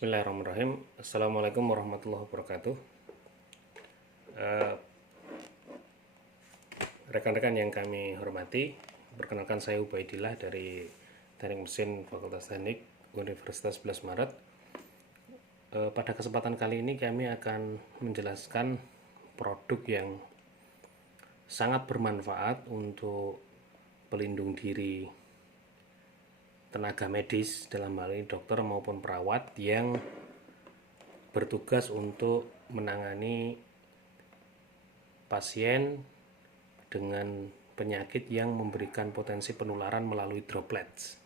Bismillahirrahmanirrahim. Assalamualaikum warahmatullahi wabarakatuh. Rekan-rekan yang kami hormati, perkenalkan saya Ubaidillah dari Teknik Mesin Fakultas Teknik Universitas 11 Maret. Pada kesempatan kali ini kami akan menjelaskan produk yang sangat bermanfaat untuk pelindung diri tenaga medis, dalam hal ini dokter maupun perawat yang bertugas untuk menangani pasien dengan penyakit yang memberikan potensi penularan melalui droplets.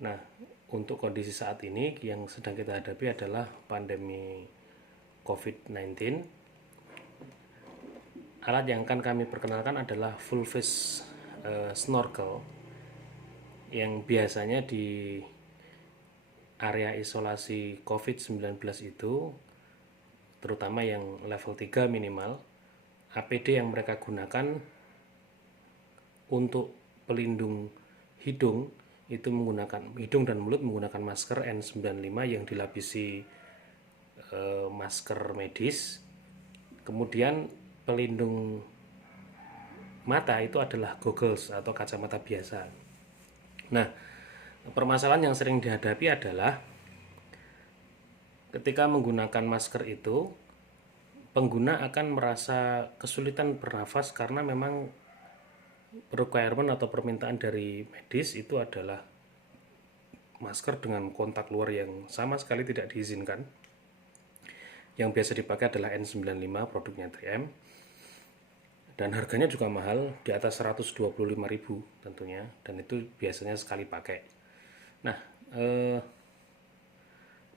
Nah, untuk kondisi saat ini yang sedang kita hadapi adalah pandemi COVID-19. Alat yang akan kami perkenalkan adalah full face snorkel yang biasanya di area isolasi COVID-19 itu, terutama yang level 3 minimal, APD yang mereka gunakan untuk pelindung hidung itu menggunakan hidung dan mulut menggunakan masker N95 yang dilapisi masker medis. Kemudian pelindung mata itu adalah goggles atau kacamata biasa. Nah, permasalahan yang sering dihadapi adalah ketika menggunakan masker itu, pengguna akan merasa kesulitan bernafas karena memang requirement atau permintaan dari medis itu adalah masker dengan kontak luar yang sama sekali tidak diizinkan. Yang biasa dipakai adalah N95 produknya 3M. Dan harganya juga mahal, di atas 125.000 tentunya, dan itu biasanya sekali pakai. Nah,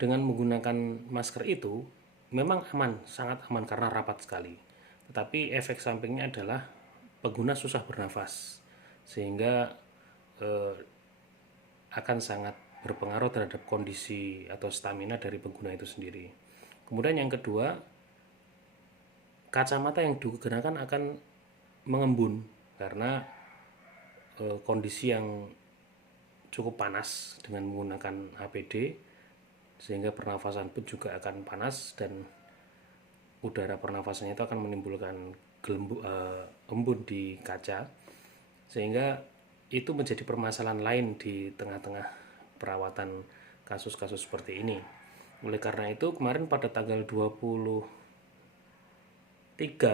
dengan menggunakan masker itu memang aman, sangat aman karena rapat sekali. Tetapi efek sampingnya adalah pengguna susah bernafas, sehingga akan sangat berpengaruh terhadap kondisi atau stamina dari pengguna itu sendiri. Kemudian yang kedua, kacamata yang digunakan akan mengembun karena kondisi yang cukup panas dengan menggunakan APD, sehingga pernafasan pun juga akan panas dan udara pernafasannya itu akan menimbulkan embun di kaca, sehingga itu menjadi permasalahan lain di tengah-tengah perawatan kasus-kasus seperti ini. Oleh karena itu kemarin pada tanggal 23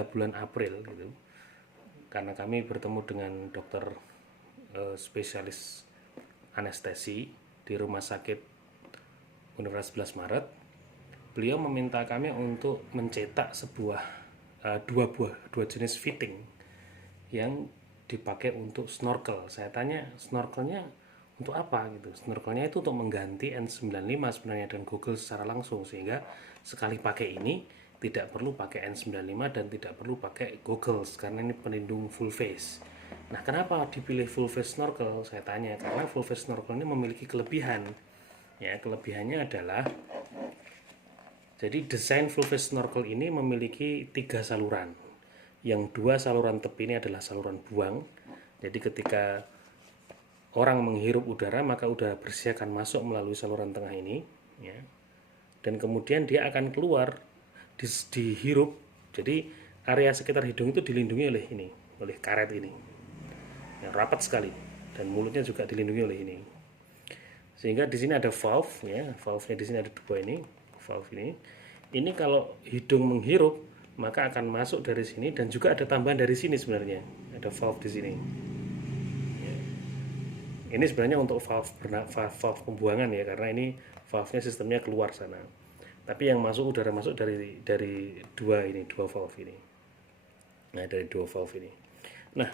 bulan April gitu, karena kami bertemu dengan dokter spesialis anestesi di Rumah Sakit Universitas 11 Maret, beliau meminta kami untuk mencetak dua jenis fitting yang dipakai untuk snorkel. Saya tanya, snorkelnya untuk apa gitu? Snorkelnya itu untuk mengganti N95 sebenarnya dan Google secara langsung, sehingga sekali pakai ini tidak perlu pakai N95 dan tidak perlu pakai goggles karena ini pelindung full face. Nah, kenapa dipilih full face snorkel? Saya tanya, karena full face snorkel ini memiliki kelebihan. Ya, kelebihannya adalah jadi desain full face snorkel ini memiliki 3 saluran. Yang 2 saluran tepi ini adalah saluran buang. Jadi ketika orang menghirup udara, maka udara bersih akan masuk melalui saluran tengah ini, ya. Dan kemudian dia akan keluar dihirup, jadi area sekitar hidung itu dilindungi oleh karet ini yang rapat sekali, dan mulutnya juga dilindungi oleh ini, sehingga di sini ada valve, ya, valve-nya di sini ada 2 ini, valve ini kalau hidung menghirup maka akan masuk dari sini, dan juga ada tambahan dari sini sebenarnya, ada valve di sini. Ini sebenarnya untuk valve pembuangan ya, karena ini valve-nya sistemnya keluar sana. Tapi yang masuk udara masuk dari dua valve ini. Nah, dari 2 valve ini. Nah,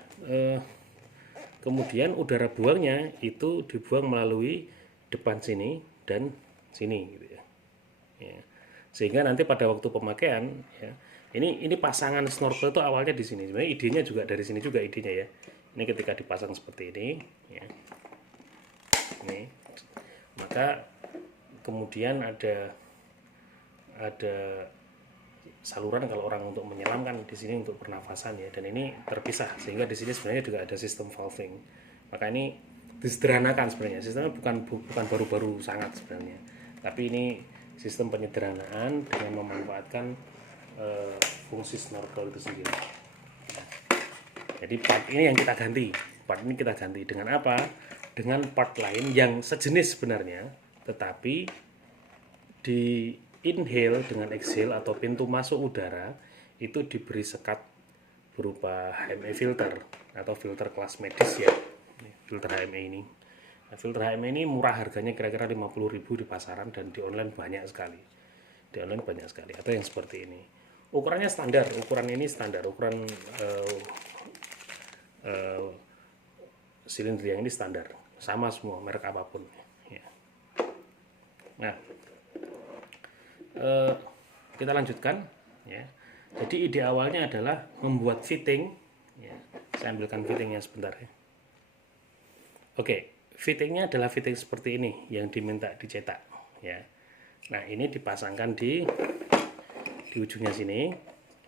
kemudian udara buangnya itu dibuang melalui depan sini dan sini gitu ya. Ya. Sehingga nanti pada waktu pemakaian, ya, ini pasangan snorkel itu awalnya di sini. Sebenarnya idenya juga dari sini juga idenya ya. Ini ketika dipasang seperti ini, ya. Ini. Maka kemudian ada saluran kalau orang untuk menyelam kan di sini untuk pernafasan ya, dan ini terpisah sehingga di sini sebenarnya juga ada sistem valving. Maka ini disederhanakan sebenarnya, sistemnya bukan baru-baru sangat sebenarnya. Tapi ini sistem penyederhanaan dengan memanfaatkan fungsi snorkel itu sendiri. Jadi part ini yang kita ganti. Part ini kita ganti dengan apa? Dengan part lain yang sejenis sebenarnya, tetapi di inhale dengan exhale atau pintu masuk udara itu diberi sekat berupa HME filter atau filter kelas medis ya. Filter HME ini. Nah, filter HME ini murah harganya kira-kira 50.000 di pasaran dan di online banyak sekali. Di online banyak sekali. Atau yang seperti ini. Ukurannya standar, ukuran ini standar, ukuran silinder yang ini standar, sama semua merek apapun. Ya. Nah, kita lanjutkan. Ya. Jadi ide awalnya adalah membuat fitting. Ya. Saya ambilkan fittingnya sebentar ya. Oke, fittingnya adalah fitting seperti ini yang diminta dicetak. Ya. Nah, ini dipasangkan di ujungnya sini.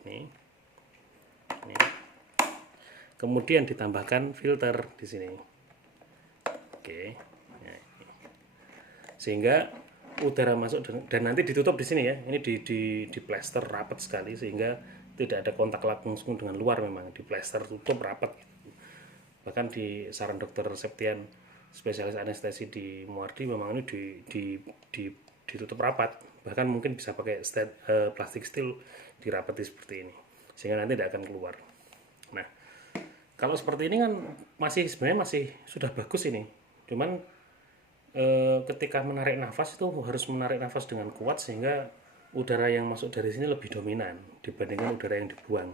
Ini. Kemudian ditambahkan filter di sini. Oke. Nah, sehingga udara masuk dan nanti ditutup di sini ya. Ini di plester rapat sekali sehingga tidak ada kontak langsung dengan luar, memang di plester tutup rapat. Bahkan di saran dokter Septian spesialis anestesi di Muardi memang ini ditutup rapat, bahkan mungkin bisa pakai plastik steel dirapati seperti ini sehingga nanti tidak akan keluar. Nah, kalau seperti ini kan sebenarnya masih sudah bagus ini, cuman ketika menarik nafas itu harus menarik nafas dengan kuat sehingga udara yang masuk dari sini lebih dominan dibandingkan udara yang dibuang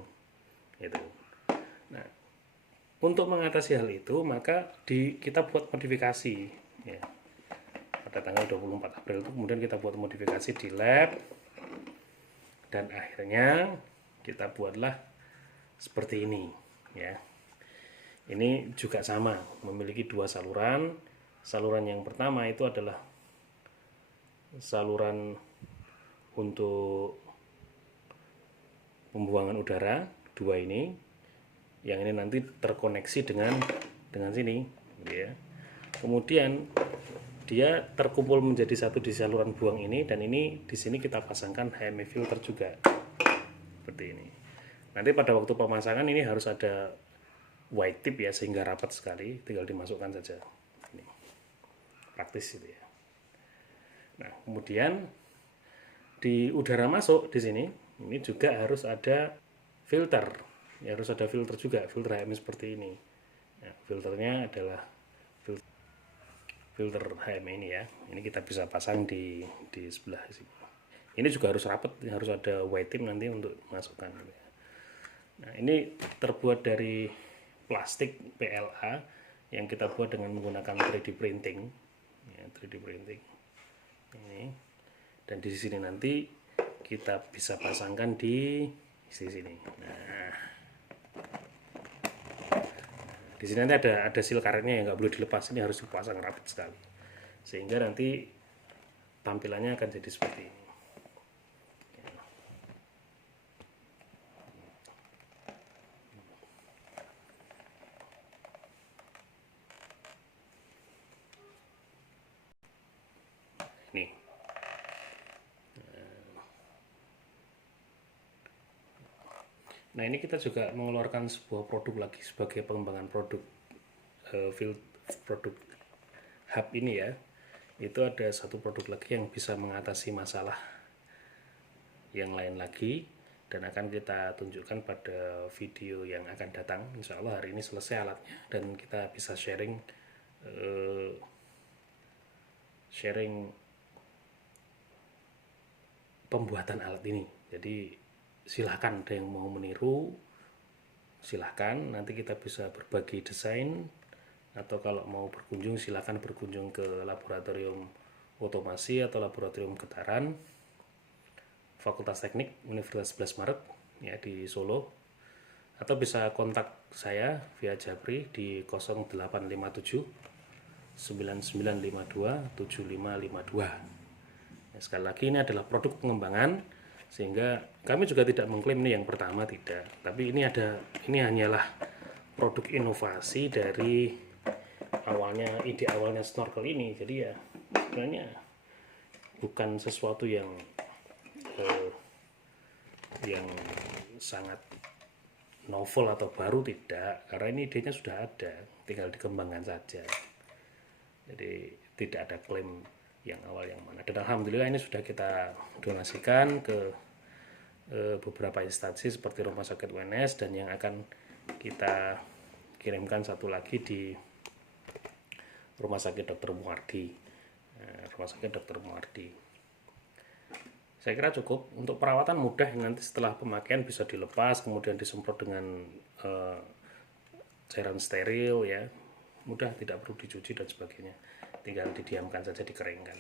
gitu. Nah, untuk mengatasi hal itu maka kita buat modifikasi ya. Pada tanggal 24 April itu kemudian kita buat modifikasi di lab dan akhirnya kita buatlah seperti ini ya. Ini juga sama, memiliki dua saluran. Saluran yang pertama itu adalah saluran untuk pembuangan udara, dua ini. Yang ini nanti terkoneksi dengan sini ya. Kemudian dia terkumpul menjadi satu di saluran buang ini, dan ini di sini kita pasangkan HME filter juga seperti ini. Nanti pada waktu pemasangan ini harus ada white tip ya sehingga rapat sekali, tinggal dimasukkan saja. Ini praktis itu ya. Nah, kemudian di udara masuk di sini ini juga harus ada filter. Ya, harus ada filter juga, filter HME seperti ini. Nah, filternya adalah filter HME ini ya. Ini kita bisa pasang di sebelah sini. Ini juga harus rapat, harus ada white tip nanti untuk masukkan. Nah, ini terbuat dari plastik PLA yang kita buat dengan menggunakan 3D printing. Ya, 3D printing. Ini. Dan di sini nanti kita bisa pasangkan di sini. Nah, di sini nanti ada seal karetnya yang nggak boleh dilepas, ini harus dipasang rapat sekali sehingga nanti tampilannya akan jadi seperti ini. Nih. Nah, ini kita juga mengeluarkan sebuah produk lagi sebagai pengembangan produk produk hub ini ya. Itu ada satu produk lagi yang bisa mengatasi masalah yang lain lagi, dan akan kita tunjukkan pada video yang akan datang. Insya Allah hari ini selesai alatnya dan kita bisa sharing pembuatan alat ini. Jadi silahkan ada yang mau meniru, silahkan, nanti kita bisa berbagi desain, atau kalau mau berkunjung silahkan berkunjung ke laboratorium otomasi atau laboratorium getaran Fakultas Teknik Universitas 11 Maret ya di Solo, atau bisa kontak saya via Japri di 0857 9952 7552. Nah, sekali lagi ini adalah produk pengembangan, sehingga kami juga tidak mengklaim ini yang pertama, tidak, tapi ini hanyalah produk inovasi dari ide awalnya snorkel ini. Jadi ya sebenarnya bukan sesuatu yang eh, yang sangat novel atau baru, tidak, karena ini idenya sudah ada, tinggal dikembangkan saja. Jadi tidak ada klaim yang awal yang mana, dan alhamdulillah ini sudah kita donasikan ke beberapa instansi seperti Rumah Sakit UNS, dan yang akan kita kirimkan satu lagi di Rumah Sakit Dr. Muardi. Rumah Sakit Dr. Muardi. Saya kira cukup untuk perawatan, mudah, nanti setelah pemakaian bisa dilepas kemudian disemprot dengan cairan steril ya, mudah, tidak perlu dicuci dan sebagainya, tinggal didiamkan saja, dikeringkan.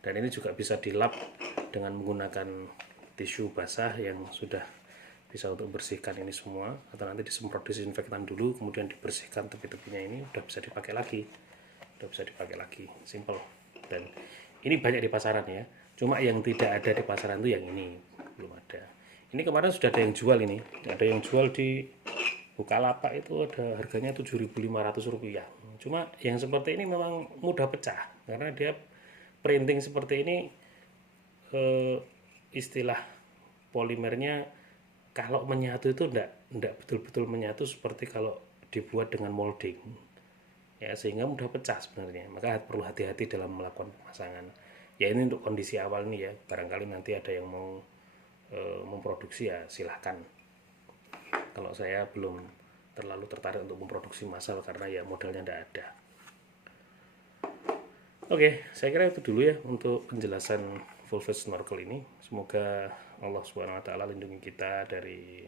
Dan ini juga bisa dilap dengan menggunakan tisu basah yang sudah bisa untuk bersihkan ini semua, atau nanti disemprot disinfektan dulu kemudian dibersihkan tepi-tepinya, ini udah bisa dipakai lagi, simple. Dan ini banyak di pasaran ya, cuma yang tidak ada di pasaran itu yang ini, belum ada. Ini kemarin sudah ada yang jual, ini ada yang jual di Bukalapak, itu ada harganya Rp7.500. Cuma yang seperti ini memang mudah pecah karena dia printing seperti ini, istilah polimernya kalau menyatu itu enggak betul-betul menyatu seperti kalau dibuat dengan molding ya, sehingga mudah pecah sebenarnya. Maka perlu hati-hati dalam melakukan pemasangan ya. Ini untuk kondisi awal nih ya, barangkali nanti ada yang mau memproduksi ya silahkan. Kalau saya belum terlalu tertarik untuk memproduksi massal karena ya modalnya enggak ada. Oke, saya kira itu dulu ya untuk penjelasan full face snorkel ini. Semoga Allah SWT lindungi kita dari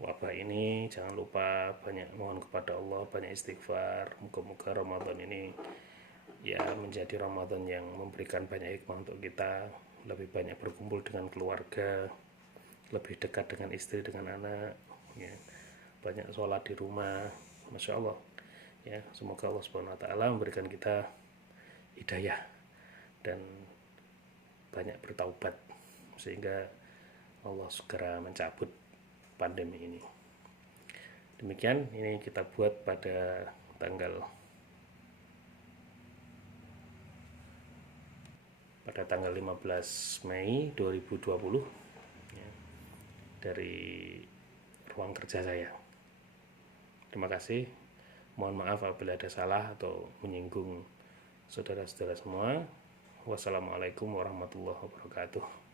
wabah ini. Jangan lupa banyak mohon kepada Allah, banyak istighfar. Moga-moga Ramadan ini ya menjadi Ramadan yang memberikan banyak hikmah untuk kita, lebih banyak berkumpul dengan keluarga, lebih dekat dengan istri, dengan anak ya. Banyak sholat di rumah, Masya Allah ya. Semoga Allah SWT memberikan kita hidayah dan banyak bertaubat sehingga Allah segera mencabut pandemi ini. Demikian, ini kita buat pada tanggal 15 Mei 2020 ya, dari ruang kerja saya. Terima kasih. Mohon maaf apabila ada salah atau menyinggung saudara-saudara semua. Wassalamualaikum warahmatullahi wabarakatuh.